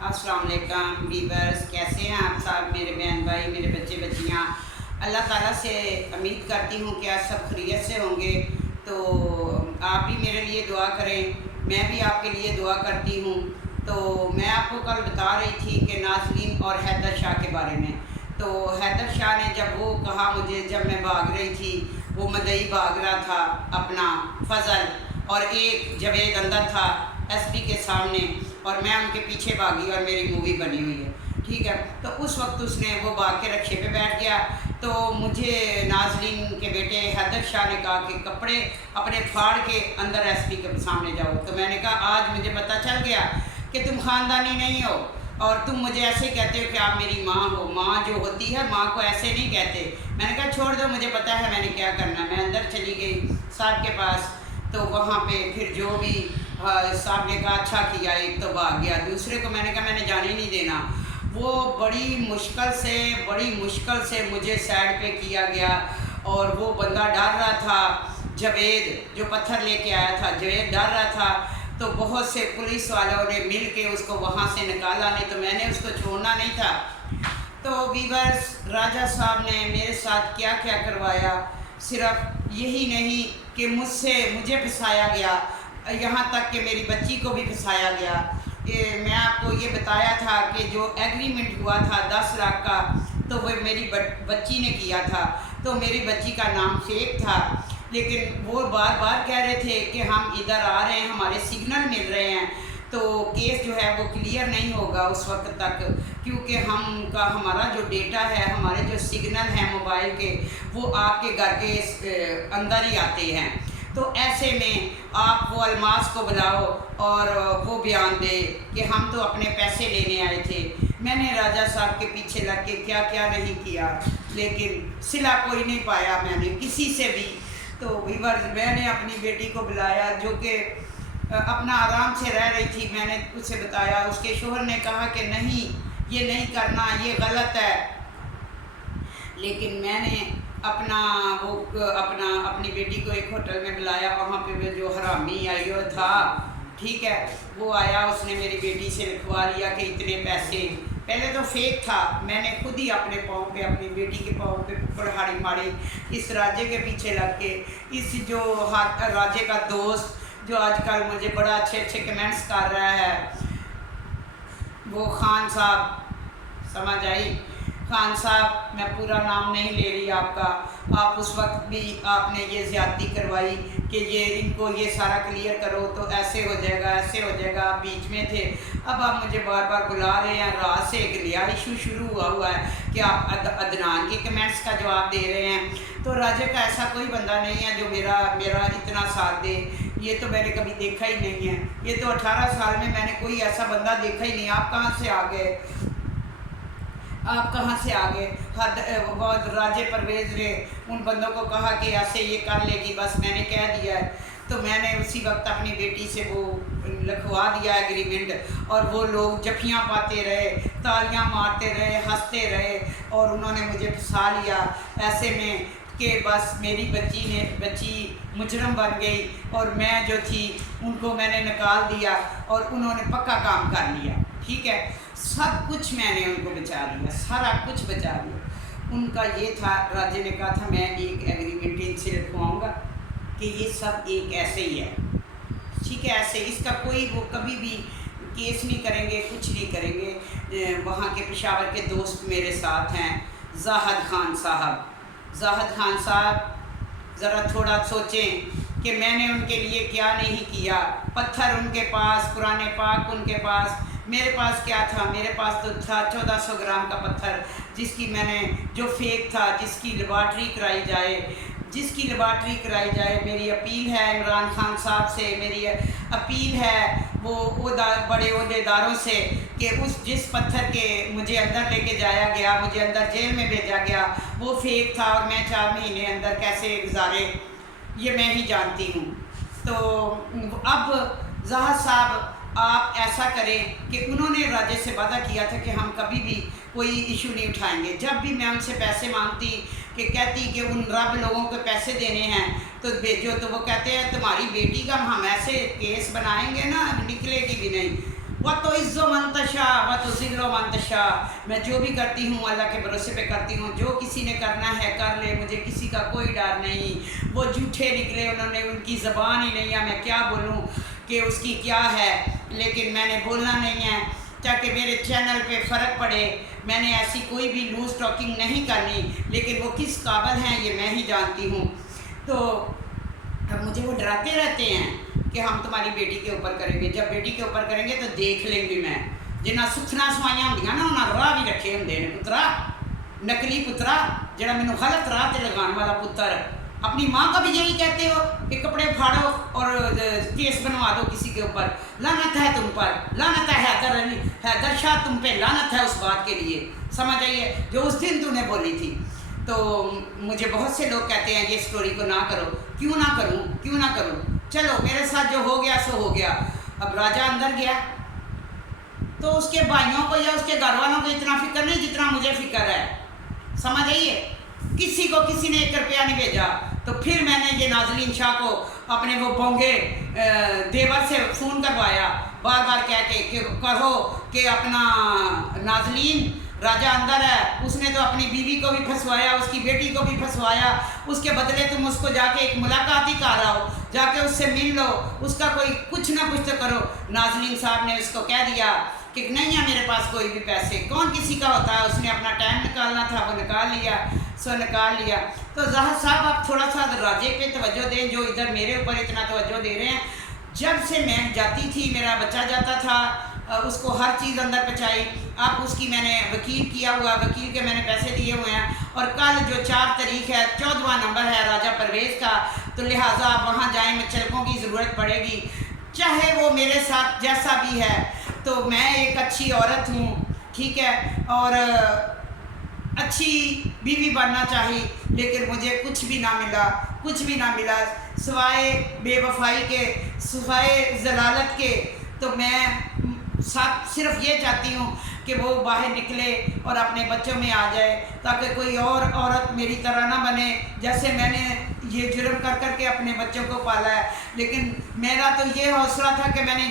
अस्सलाम वालेकुम वीवर्स, कैसे हैं आप सब मेरे बहन भाई, मेरे बच्चे बच्चियाँ। अल्लाह ताला से उम्मीद करती हूँ कि आप सब खैरियत से होंगे। तो आप भी मेरे लिए दुआ करें, मैं भी आपके लिए दुआ करती हूँ। तो मैं आपको कल बता रही थी कि नाज़रीन और हैदर शाह के बारे में। तो हैदर शाह ने जब वो कहा मुझे, जब मैं भाग रही थी, वो मदई भाग रहा था अपना फजल, और एक जवेद अंदर था एसपी के सामने, और मैं उनके पीछे भागी और मेरी मूवी बनी हुई है। ठीक है, तो उस वक्त उसने वो भाग के रक्षे पे बैठ गया। तो मुझे नाज़रीन के बेटे हैदर शाह ने कहा कि कपड़े अपने फाड़ के अंदर एसपी के सामने जाओ। तो मैंने कहा आज मुझे पता चल गया कि तुम ख़ानदानी नहीं हो, और तुम मुझे ऐसे कहते हो कि आप मेरी माँ हो। माँ जो होती है, माँ को ऐसे नहीं कहते। मैंने कहा छोड़ दो, मुझे पता है मैंने क्या करना। मैं अंदर चली गई साहब के पास। तो वहाँ पे फिर जो भी साहब ने कहा अच्छा किया, एक तो भाग गया, दूसरे को मैंने कहा मैंने जाने नहीं देना। वो बड़ी मुश्किल से मुझे साइड पे किया गया, और वो बंदा डर रहा था, जवेद जो पत्थर लेके आया था, जवेद डर रहा था। तो बहुत से पुलिस वालों ने मिल के उसको वहाँ से निकाला, नहीं तो मैंने उसको छोड़ना नहीं था। तो वीवर्स, राजा साहब ने मेरे साथ क्या क्या करवाया। सिर्फ यही नहीं कि मुझे फंसाया गया, यहाँ तक कि मेरी बच्ची को भी फंसाया गया। मैं आपको ये बताया था कि जो एग्रीमेंट हुआ था 10 लाख का, तो वो मेरी बच्ची ने किया था। तो मेरी बच्ची का नाम फेक था, लेकिन वो बार बार कह रहे थे कि हम इधर आ रहे हैं, हमारे सिग्नल मिल रहे हैं। तो केस जो है वो क्लियर नहीं होगा उस वक्त तक, क्योंकि हमारा जो डेटा है, हमारे जो सिग्नल हैं मोबाइल के, वो आपके घर के अंदर ही आते हैं। तो ऐसे में आप वो अलमास को बुलाओ और वो बयान दे कि हम तो अपने पैसे लेने आए थे। मैंने राजा साहब के पीछे लग के क्या क्या नहीं किया, लेकिन सिला कोई नहीं पाया मैंने किसी से भी। तो वीवर्स, मैंने अपनी बेटी को बुलाया जो कि अपना आराम से रह रही थी। मैंने उसे बताया, उसके शोहर ने कहा कि नहीं ये नहीं करना, ये गलत है। लेकिन मैंने अपनी बेटी को एक होटल में बुलाया। वहाँ पे जो हरामी आई हो था, ठीक है, वो आया, उसने मेरी बेटी से लिखवा लिया कि इतने पैसे। पहले तो फेक था, मैंने खुद ही अपने पाँव पे, अपनी बेटी के पाँव पे कुल्हाड़ी मारी इस राज्य के पीछे लग के। इस जो राज्य का दोस्त जो आजकल मुझे बड़ा अच्छे कमेंट्स कर रहा है, वो खान साहब, समझ आई? खान साहब, मैं पूरा नाम नहीं ले रही आपका। आप उस वक्त भी आपने ये ज़्यादती करवाई कि ये इनको ये सारा क्लियर करो तो ऐसे हो जाएगा, ऐसे हो जाएगा। आप बीच में थे, अब आप मुझे बार बार बुला रहे हैं। रात से एक नया इशू शुरू हुआ है कि आप अदनान के कमेंट्स का जवाब दे रहे हैं। तो राजे का ऐसा कोई बंदा नहीं है जो मेरा इतना साथ दे। ये तो मैंने कभी देखा ही नहीं है। ये तो 18 साल में मैंने कोई ऐसा बंदा देखा ही नहीं। आप कहाँ से आ गए? आप कहाँ से आ गए? बहुत राजे परवेज़ ने उन बंदों को कहा कि ऐसे ये कर लेगी, बस मैंने कह दिया है। तो मैंने उसी वक्त अपनी बेटी से वो लिखवा दिया एग्रीमेंट, और वो लोग जफियाँ पाते रहे, तालियां मारते रहे, हंसते रहे, और उन्होंने मुझे फंसा लिया ऐसे में कि बस मेरी बच्ची मुजरम बन गई, और मैं जो थी उनको मैंने निकाल दिया, और उन्होंने पक्का काम कर लिया। ठीक है, सब कुछ मैंने उनको बचा लिया, सारा कुछ बचा लिया। उनका ये था, राजे ने कहा था मैं एक एग्रीमेंट इनसे लिखवाऊँगा कि ये सब एक ऐसे ही है, ठीक है, ऐसे। इसका कोई वो कभी भी केस नहीं करेंगे, कुछ नहीं करेंगे। वहाँ के पेशावर के दोस्त मेरे साथ हैं, जाहिद खान साहब। जाहिद खान साहब, ज़रा थोड़ा सोचें कि मैंने उनके लिए क्या नहीं किया। पत्थर उनके पास, कुरान पाक उनके पास, मेरे पास क्या था? मेरे पास तो था 1400 ग्राम का पत्थर, जिसकी मैंने, जो फेक था, जिसकी लेबॉर्ट्री कराई जाए। मेरी अपील है इमरान खान साहब से, मेरी अपील है वो बड़े ओहदेदारों से कि जिस पत्थर के मुझे अंदर लेके जाया गया, मुझे अंदर जेल में भेजा गया, वो फेक था, और मैं 4 महीने अंदर कैसे गुजारे ये मैं ही जानती हूँ। तो अब जाहिद साहब, आप ऐसा करें कि उन्होंने राजे से वादा किया था कि हम कभी भी कोई इशू नहीं उठाएंगे। जब भी मैं उनसे पैसे मांगती कि कहती कि उन रब लोगों को पैसे देने हैं तो भेजो, तो वो कहते हैं तुम्हारी बेटी का हम ऐसे केस बनाएंगे ना, निकलेगी भी नहीं। व तो इज़्ज़ो मंतशा व तो ज़िल्लो मंतशा। मैं जो भी करती हूँ अल्लाह के भरोसे पे करती हूँ। जो किसी ने करना है कर ले, मुझे किसी का कोई डर नहीं। वो झूठे निकले, उन्होंने, उनकी ज़बान ही नहीं है, मैं क्या बोलूँ कि उसकी क्या है, लेकिन मैंने बोलना नहीं है ताकि मेरे चैनल पे फ़र्क पड़े। मैंने ऐसी कोई भी लूज़ टॉकिंग नहीं करनी, लेकिन वो किस काबिल हैं ये मैं ही जानती हूँ। तो अब मुझे वो डराते रहते हैं कि हम तुम्हारी बेटी के ऊपर करेंगे। जब बेटी के ऊपर करेंगे तो देख लेंगी मैं। जिन्ना सुखना सवाइयां होंदियां ना उन्हें राह भी रखे होंगे ने पुत्रा, नकली पुत्रा जरा मैनू गलत राह ते लगाने वाला पुत्र। अपनी माँ का भी यही कहते हो कि कपड़े फाड़ो और केस बनवा दो किसी के ऊपर। लानत है तुम पर, लानत है हैदर शाह तुम पे, लानत है उस बात के लिए, समझ आइए, जो उस दिन तूने बोली थी। तो मुझे बहुत से लोग कहते हैं ये स्टोरी को ना करो। क्यों ना करूं, क्यों ना करूं? चलो मेरे साथ जो हो गया सो हो गया। अब राजा अंदर गया तो उसके भाइयों को या उसके घर वालों को इतना फिक्र नहीं जितना मुझे फिक्र है, समझ आइए। किसी को किसी ने 1 रुपया नहीं भेजा। तो फिर मैंने ये नाज़रीन शाह को अपने वो बोंगे देवर से फ़ोन करवाया, बार बार कह के कि कहो कि अपना नाज़रीन राजा अंदर है, उसने तो अपनी बीवी को भी फंसवाया, उसकी बेटी को भी फंसवाया, उसके बदले तुम उसको जाके एक मुलाकात ही कर आओ, जाके उससे मिल लो, उसका कोई कुछ ना कुछ तो करो। नाज़रीन साहब ने उसको कह दिया कि नहीं है मेरे पास कोई भी पैसे, कौन किसी का होता है। उसने अपना टाइम निकालना था, वो निकाल लिया, सो निकाल लिया। तो ज़ाहिर साहब आप थोड़ा सा राजे पे तवज्जो दें जो इधर मेरे ऊपर इतना तवज्जो दे रहे हैं। जब से मैं जाती थी, मेरा बच्चा जाता था, उसको हर चीज़ अंदर पहुँचाई। अब उसकी मैंने वकील किया हुआ, वकील के मैंने पैसे दिए हुए हैं। और कल जो 4 तारीख है, 14वां नंबर है राजा परवेज़ का, तो लिहाजा आप वहाँ जाएँ, मच्छलकों की ज़रूरत पड़ेगी, चाहे वो मेरे साथ जैसा भी है। तो मैं एक अच्छी औरत हूँ, ठीक है, और अच्छी बीवी बनना चाहिए, लेकिन मुझे कुछ भी ना मिला, कुछ भी ना मिला सिवाय बेवफाई के, सिवाय ज़लालत के। तो मैं सिर्फ ये चाहती हूँ कि वो बाहर निकले और अपने बच्चों में आ जाए, ताकि कोई और औरत मेरी तरह ना बने जैसे मैंने ये जुर्म कर कर के अपने बच्चों को पाला है। लेकिन मेरा तो ये हौसला था कि मैंने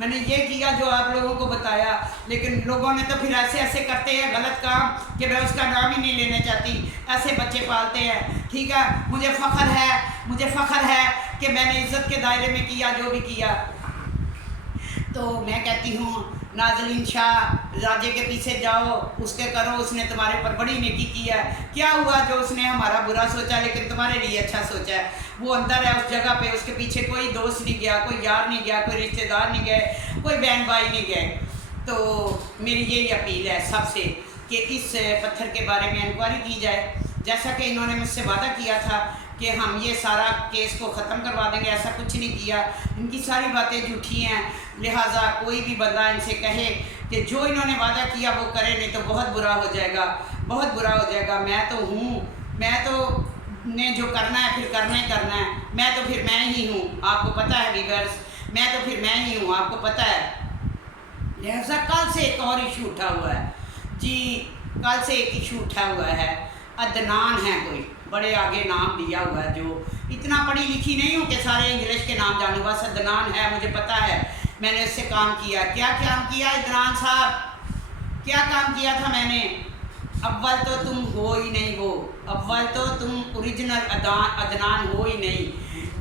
मैंने ये किया जो आप लोगों को बताया। लेकिन लोगों ने तो फिर ऐसे ऐसे करते हैं गलत काम कि मैं उसका नाम ही नहीं लेना चाहती, ऐसे बच्चे पालते हैं, ठीक है। मुझे फ़ख्र है कि मैंने इज़्ज़त के दायरे में किया जो भी किया। तो मैं कहती हूँ नाज़रीन शाह, राजे के पीछे जाओ, उसके करो, उसने तुम्हारे ऊपर बड़ी नेकी की है। क्या हुआ जो उसने हमारा बुरा सोचा लेकिन तुम्हारे लिए अच्छा सोचा है। वो अंदर है उस जगह पे, उसके पीछे कोई दोस्त नहीं गया, कोई यार नहीं गया, कोई रिश्तेदार नहीं गए, कोई बहन भाई नहीं गए। तो मेरी यही अपील है सबसे कि इस पत्थर के बारे में इंक्वायरी की जाए, जैसा कि इन्होंने मुझसे वादा किया था कि हम ये सारा केस को ख़त्म करवा देंगे। ऐसा कुछ नहीं किया, इनकी सारी बातें झूठी हैं। लिहाजा कोई भी बंदा इनसे कहे कि जो इन्होंने वादा किया वो करे, नहीं तो बहुत बुरा हो जाएगा, बहुत बुरा हो जाएगा। मैं तो हूँ, मैं तो ने जो करना है फिर करना ही करना है। मैं तो फिर मैं ही हूँ, आपको पता है व्यूअर्स, मैं तो फिर मैं ही हूँ, आपको पता है। लिहाजा कल से एक और इशू उठा हुआ है जी, कल से एक इशू उठा हुआ है। अदनान है कोई, बड़े आगे नाम दिया हुआ है, जो इतना पढ़ी लिखी नहीं हूँ कि सारे इंग्लिश के नाम जानूँ, बस अदनान है, मुझे पता है, मैंने उससे काम किया। क्या काम किया अदनान साहब, क्या काम किया था मैंने? अव्वल तो तुम हो ही नहीं, वो अव्वल तो तुम ओरिजिनल अदनान हो ही नहीं।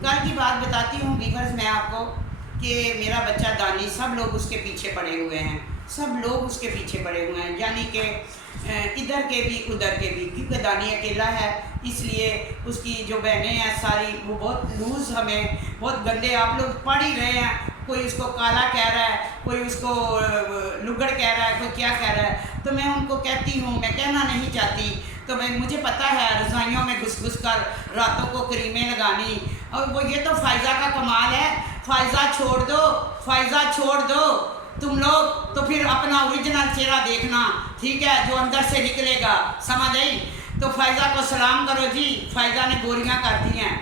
कल की बात बताती हूँ व्यूअर्स मैं आपको कि मेरा बच्चा दानी, सब लोग उसके पीछे पड़े हुए हैं, सब लोग उसके पीछे पड़े हुए हैं, यानी कि इधर के भी उधर के भी, क्योंकि दानी अकेला है, इसलिए उसकी जो बहनें हैं सारी वो बहुत लूज़, हमें बहुत गंदे, आप लोग पढ़ ही रहे हैं, कोई उसको काला कह रहा है, कोई उसको लुगड़ कह रहा है, कोई क्या कह रहा है। तो मैं उनको कहती हूँ, मैं कहना नहीं चाहती, तो मुझे पता है रज़ाइयों में घुस घुस कर रातों को क्रीमें लगानी, और वो ये तो फ़ायज़ा का कमाल है। फ़ायज़ा छोड़ दो, फ़ायज़ा छोड़ दो तुम लोग, तो फिर अपना ओरिजिनल चेहरा देखना, ठीक है, जो अंदर से निकलेगा, समझ आई। तो फ़ायज़ा को सलाम करो जी, फ़ायज़ा ने गोरियाँ कर दी हैं।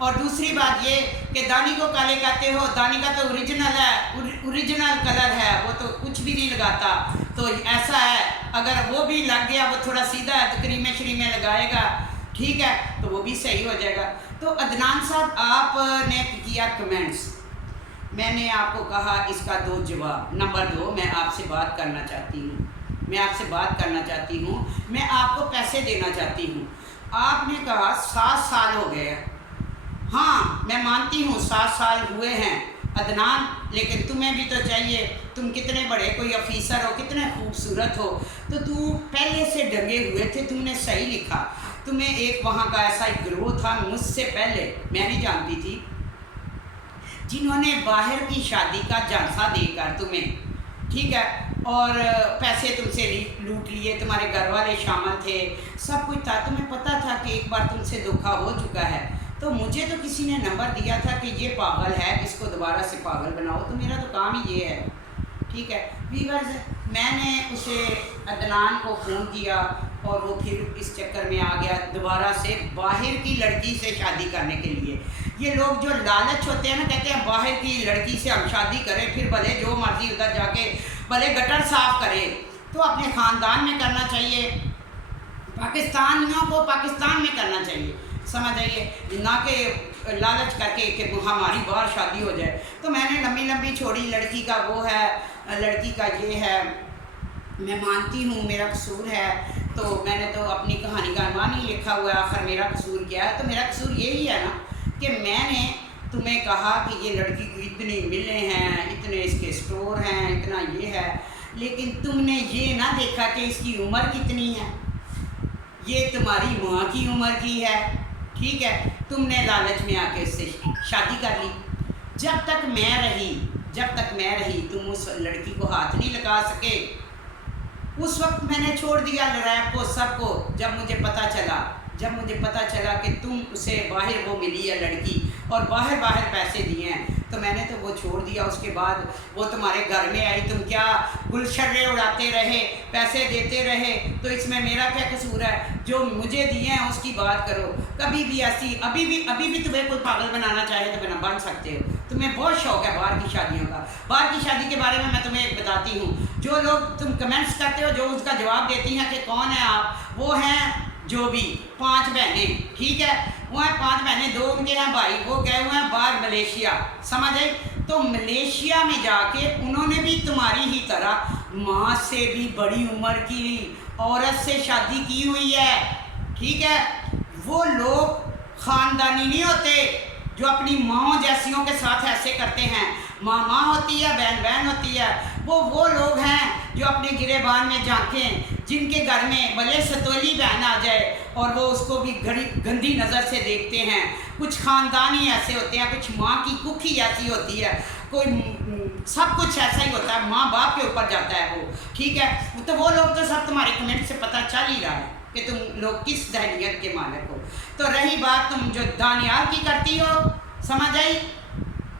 और दूसरी बात ये कि दानी को काले कहते हो, दानी का तो ओरिजिनल है, ओरिजिनल कलर है, वो तो कुछ भी नहीं लगाता। तो ऐसा है, अगर वो भी लग गया, वो थोड़ा सीधा है तो क्रीमें श्रीमें लगाएगा, ठीक है, तो वो भी सही हो जाएगा। तो अदनान साहब आपने किया कमेंट्स, میں نے آپ کو کہا اس کا دو جواب۔ نمبر 2، میں آپ سے بات کرنا چاہتی ہوں، میں آپ سے بات کرنا چاہتی ہوں، میں آپ کو پیسے دینا چاہتی ہوں۔ آپ نے کہا 7 سال ہو گئے۔ ہاں میں مانتی ہوں 7 سال ہوئے ہیں عدنان، لیکن تمہیں بھی تو چاہیے، تم کتنے بڑے کوئی آفیسر ہو، کتنے خوبصورت ہو، تو تم پہلے سے ڈگے ہوئے تھے، تم نے صحیح لکھا۔ تمہیں ایک وہاں کا ایسا ایک گروہ تھا مجھ سے پہلے، میں نہیں جانتی تھی، جنہوں نے باہر کی شادی کا جھانسا دے کر تمہیں، ٹھیک ہے، اور پیسے تم سے لوٹ لیے، تمہارے گھر والے شامل تھے، سب کچھ تھا، تمہیں پتہ تھا کہ ایک بار تم سے دھوکا ہو چکا ہے، تو مجھے تو کسی نے نمبر دیا تھا کہ یہ پاگل ہے، اس کو دوبارہ سے پاگل بناؤ، تو میرا تو کام ہی یہ ہے، ٹھیک ہے ویورز۔ میں نے اسے عدنان کو فون کیا اور وہ پھر اس چکر میں آ گیا دوبارہ سے باہر کی لڑکی سے شادی کرنے کے لیے۔ یہ لوگ جو لالچ ہوتے ہیں نا، کہتے ہیں باہر کی لڑکی سے ہم شادی کریں، پھر بھلے جو مرضی ادھر جا کے بھلے گٹر صاف کرے، تو اپنے خاندان میں کرنا چاہیے، پاکستانیوں کو پاکستان میں کرنا چاہیے، سمجھ آئیے، نہ کہ لالچ کر کے کہ ہماری باہر شادی ہو جائے۔ تو میں نے لمبی لمبی چھوڑی، لڑکی کا وہ ہے، لڑکی کا یہ ہے، میں مانتی ہوں میرا قصور ہے، تو میں نے تو اپنی کہانی کا عنوان ہی لکھا ہوا ہے، آخر میرا قصور کیا ہے؟ تو میرا قصور یہی ہے نا کہ میں نے تمہیں کہا کہ یہ لڑکی کو اتنی ملے ہیں، اتنے اس کے اسٹور ہیں، اتنا یہ ہے، لیکن تم نے یہ نہ دیکھا کہ اس کی عمر کتنی ہے، یہ تمہاری ماں کی عمر کی ہے، ٹھیک ہے، تم نے لالچ میں آ کے اس سے شادی کر لی۔ جب تک میں رہی تم اس لڑکی کو ہاتھ نہیں لگا سکے، اس وقت میں نے چھوڑ دیا ریب کو، سب کو۔ جب مجھے پتہ چلا کہ تم اسے باہر وہ ملی ہے لڑکی اور باہر پیسے دیے ہیں، تو میں نے تو وہ چھوڑ دیا۔ اس کے بعد وہ تمہارے گھر میں آئی، تم کیا گلشرے اڑاتے رہے، پیسے دیتے رہے، تو اس میں میرا کیا قصور ہے؟ جو مجھے دیے ہیں اس کی بات کرو۔ کبھی بھی ایسی ابھی بھی تمہیں کوئی پاگل بنانا چاہے تو بن سکتے ہو، تمہیں بہت شوق ہے باہر کی شادیوں کا۔ باہر کی شادی کے بارے میں تمہیں ایک بتاتی ہوں، جو لوگ تم کمنٹس کرتے ہو، جو اس کا جواب دیتی ہیں کہ کون ہے آپ، وہ ہیں جو بھی 5 بہنیں، ٹھیک ہے، وہ ہیں 5 بہنیں، 2 ان کے ہیں بھائی، وہ گئے ہوئے ہیں باہر ملیشیا، سمجھ آئی؟ تو ملیشیا میں جا کے انہوں نے بھی تمہاری ہی طرح ماں سے بھی بڑی عمر کی عورت سے شادی کی ہوئی ہے، ٹھیک ہے۔ وہ لوگ خاندانی نہیں ہوتے جو اپنی ماں جیسیوں کے ساتھ ایسے کرتے ہیں، ماں ہوتی ہے، بہن ہوتی ہے، وہ لوگ ہیں جو اپنے گریبان میں جھانکیں، جن کے گھر میں بھلے ستولی بہن آ جائے اور وہ اس کو بھی گندی نظر سے دیکھتے ہیں۔ کچھ خاندانی ایسے ہوتے ہیں، کچھ ماں کی ککھ ہی ایسی ہوتی ہے، کوئی سب کچھ ایسا ہی ہوتا ہے، ماں باپ کے اوپر جاتا ہے وہ، ٹھیک ہے۔ تو وہ لوگ تو سب تمہارے کمنٹ سے پتہ چل ہی رہا ہے کہ تم لوگ کس ذہنیت کے مالک ہو۔ تو رہی بات تم جو دانیال کی کرتی ہو، سمجھ آئی؟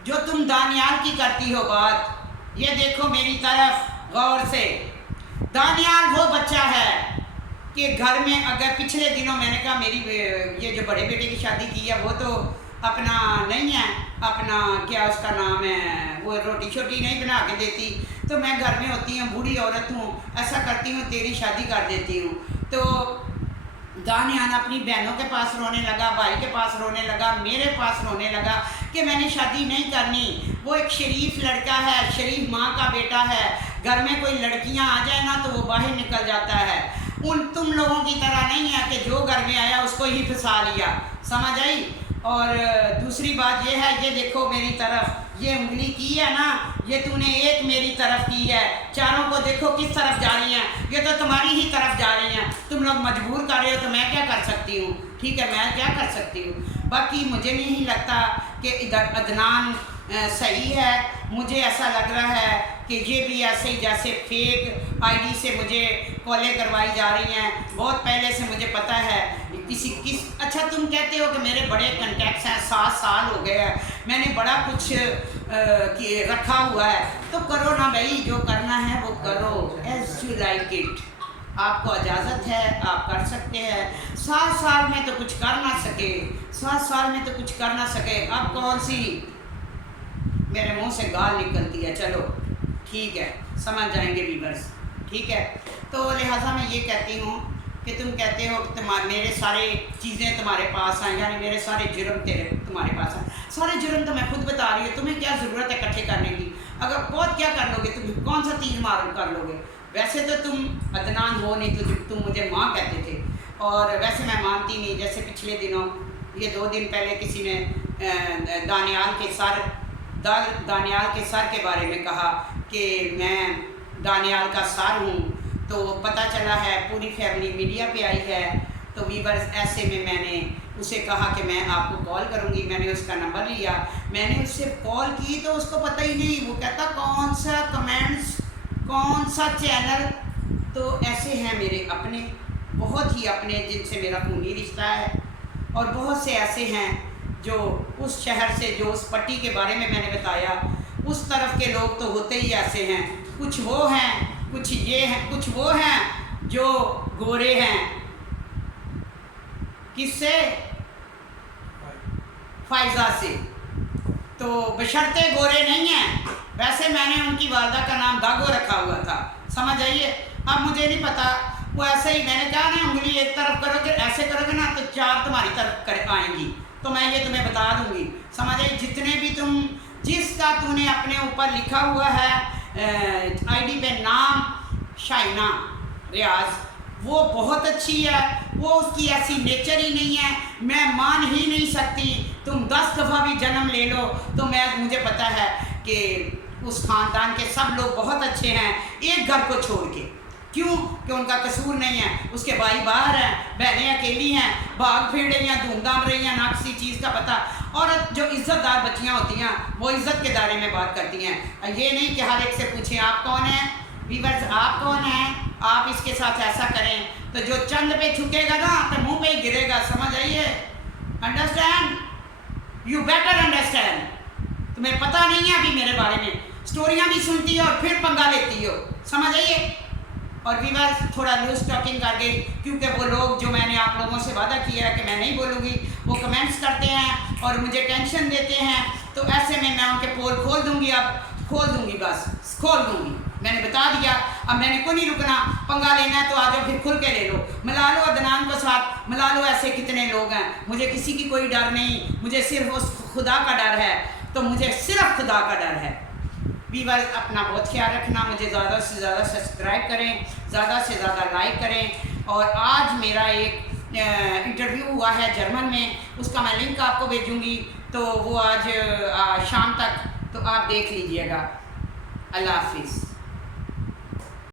جو تم دانیال کی کرتی ہو بات، یہ دیکھو میری طرف غور سے، دانیال وہ بچہ ہے کہ گھر میں اگر پچھلے دنوں میں نے کہا میری یہ جو بڑے بیٹے کی شادی کی ہے وہ تو اپنا نہیں ہے، اپنا کیا اس کا نام ہے، وہ روٹی شوٹی نہیں بنا کے دیتی، تو میں گھر میں ہوتی ہوں، بوڑھی عورت ہوں، ایسا کرتی ہوں تیری شادی کر دیتی ہوں۔ تو دانیال اپنی بہنوں کے پاس رونے لگا، بھائی کے پاس رونے لگا، میرے پاس رونے لگا کہ میں نے شادی نہیں کرنی، وہ ایک شریف لڑکا ہے، شریف ماں کا بیٹا ہے، گھر میں کوئی لڑکیاں آ جائیں نا تو وہ باہر نکل جاتا ہے، تم لوگوں کی طرح نہیں ہے کہ جو گھر میں آیا اس کو ہی پھنسا لیا، سمجھ آئی؟ اور دوسری بات یہ ہے، یہ دیکھو میری طرف یہ انگلی کی ہے نا، یہ تو نے ایک میری طرف کی ہے، چاروں کو دیکھو کس طرف جا رہی ہیں، یہ تو تمہاری ہی طرف جا رہی ہیں، تم لوگ مجبور کر رہے ہو تو میں کیا کر سکتی ہوں، ٹھیک ہے، میں کیا کر سکتی ہوں۔ باقی مجھے نہیں لگتا کہ ادھر عدنان صحیح ہے، مجھے ایسا لگ رہا ہے کہ یہ بھی ایسے ہی جیسے فیک آئی ڈی سے مجھے کالیں کروائی جا رہی ہیں، بہت پہلے سے مجھے پتہ ہے اچھا تم کہتے ہو کہ میرے بڑے کنٹیکٹس ہیں، 7 سال ہو گئے ہیں، میں نے بڑا کچھ رکھا ہوا ہے، تو کرو نا بھائی، جو کرنا ہے وہ کرو، ایز یو لائک اٹ، آپ کو اجازت ہے، آپ کر سکتے ہیں۔ 7 سال میں تو کچھ کر نہ سکے، 7 سال میں تو کچھ کر نہ سکے، اب کون سی میرے منہ سے گال نکلتی ہے، چلو ٹھیک ہے، سمجھ جائیں گے ویورز، ٹھیک ہے۔ تو لہٰذا میں یہ کہتی ہوں کہ تم کہتے ہو کہ میرے سارے چیزیں تمہارے پاس آئیں، یعنی میرے سارے جرم تمہارے پاس آئیں۔ سارے جرم تو میں خود بتا رہی ہوں، تمہیں کیا ضرورت ہے اکٹھے کرنے کی؟ اگر بہت کیا کر لو گے تم، کون سا تیر معلوم کر لو گے؟ ویسے تو تم عدنان ہو نہیں، تو تم مجھے ماں کہتے تھے، اور ویسے میں مانتی نہیں۔ جیسے پچھلے دنوں، یہ 2 دن پہلے کسی نے دانیال کے سر کے بارے میں کہا کہ میں دانیال کا سر ہوں، تو پتہ چلا ہے پوری فیملی میڈیا پہ آئی ہے۔ تو ویورز ایسے میں نے اسے کہا کہ میں آپ کو کال کروں گی، میں نے اس کا نمبر لیا، میں نے اس سے کال کی تو اس کو پتہ ہی نہیں، وہ کہتا کون سا کمنٹس، کون سا چینل۔ تو ایسے ہیں میرے اپنے، بہت ہی اپنے، جن سے میرا خونی رشتہ ہے، اور بہت سے ایسے ہیں جو اس شہر سے، جو اس پٹی کے بارے میں نے بتایا، اس طرف کے لوگ تو ہوتے ہی ایسے ہیں۔ کچھ وہ ہیں، کچھ یہ ہیں، کچھ وہ ہیں جو گورے ہیں۔ کس سے؟ فائزہ سے۔ تو بشرطے گورے نہیں ہیں، ویسے میں نے ان کی والدہ کا نام داگو رکھا ہوا تھا، سمجھ آئیے؟ اب مجھے نہیں پتا، وہ ایسے ہی، میں نے کہا نا انگلی ایک طرف کرو گے، ایسے کرو گے نا تو 4 تمہاری طرف آئیں گی، تو میں یہ تمہیں بتا دوں گی، سمجھ آئی؟ جتنے بھی تم، جس کا تم نے اپنے اوپر لکھا ہوا ہے آئی ڈی پہ نام شائنہ ریاض، وہ بہت اچھی ہے، وہ اس کی ایسی نیچر ہی نہیں ہے، میں مان ہی نہیں سکتی۔ تم 10 دفعہ بھی جنم لے لو تو مجھے پتہ ہے کہ اس خاندان کے سب لوگ بہت اچھے ہیں، ایک گھر کو چھوڑ کے۔ کیوں؟ کہ ان کا قصور نہیں ہے، اس کے بھائی باہر ہیں، بہنیں اکیلی ہیں، بھاگ پھر رہی ہیں، دھوم دھام رہی ہیں، نہ کسی چیز کا پتہ۔ عورت جو عزت دار بچیاں ہوتی ہیں وہ عزت کے دائرے میں بات کرتی ہیں، یہ نہیں کہ ہر ایک سے پوچھیں آپ کون ہیں، ویورز آپ کون ہیں، آپ اس کے ساتھ ایسا کریں، تو جو چند پہ چھکے گا نا تو منہ پہ ہی گرے گا، سمجھ آئیے؟ Understand, you better understand. تمہیں پتہ نہیں ہے ابھی میرے بارے میں، اسٹوریاں بھی سنتی ہو اور پھر پنگا لیتی ہو، سمجھ آئیے؟ اور ویورز تھوڑا لوز ٹاکنگ کر گئی، کیونکہ وہ لوگ جو میں نے آپ لوگوں سے وعدہ کیا ہے کہ میں نہیں بولوں گی، وہ کمنٹس کرتے ہیں اور مجھے ٹینشن دیتے ہیں، تو ایسے میں ان کے پول کھول دوں گی، اب کھول دوں گی، بس کھول دوں گی، میں نے بتا دیا۔ اب میں نے کو نہیں رکنا، پنگا لینا ہے تو آ جاؤ، پھر کھل کے لے لو، ملا لو عدنان کو ساتھ، ملا لو، ایسے کتنے لوگ ہیں، مجھے کسی کی کوئی ڈر نہیں، مجھے صرف اس خدا کا ڈر ہے، تو مجھے صرف خدا کا ڈر ہے۔ ویورز اپنا بہت خیال رکھنا، مجھے زیادہ سے زیادہ سبسکرائب کریں، زیادہ سے زیادہ لائک کریں، اور آج میرا ایک انٹرویو ہوا ہے جرمن میں، اس کا میں لنک آپ کو بھیجوں گی، تو وہ آج شام تک تو آپ دیکھ لیجئے گا۔ اللہ حافظ۔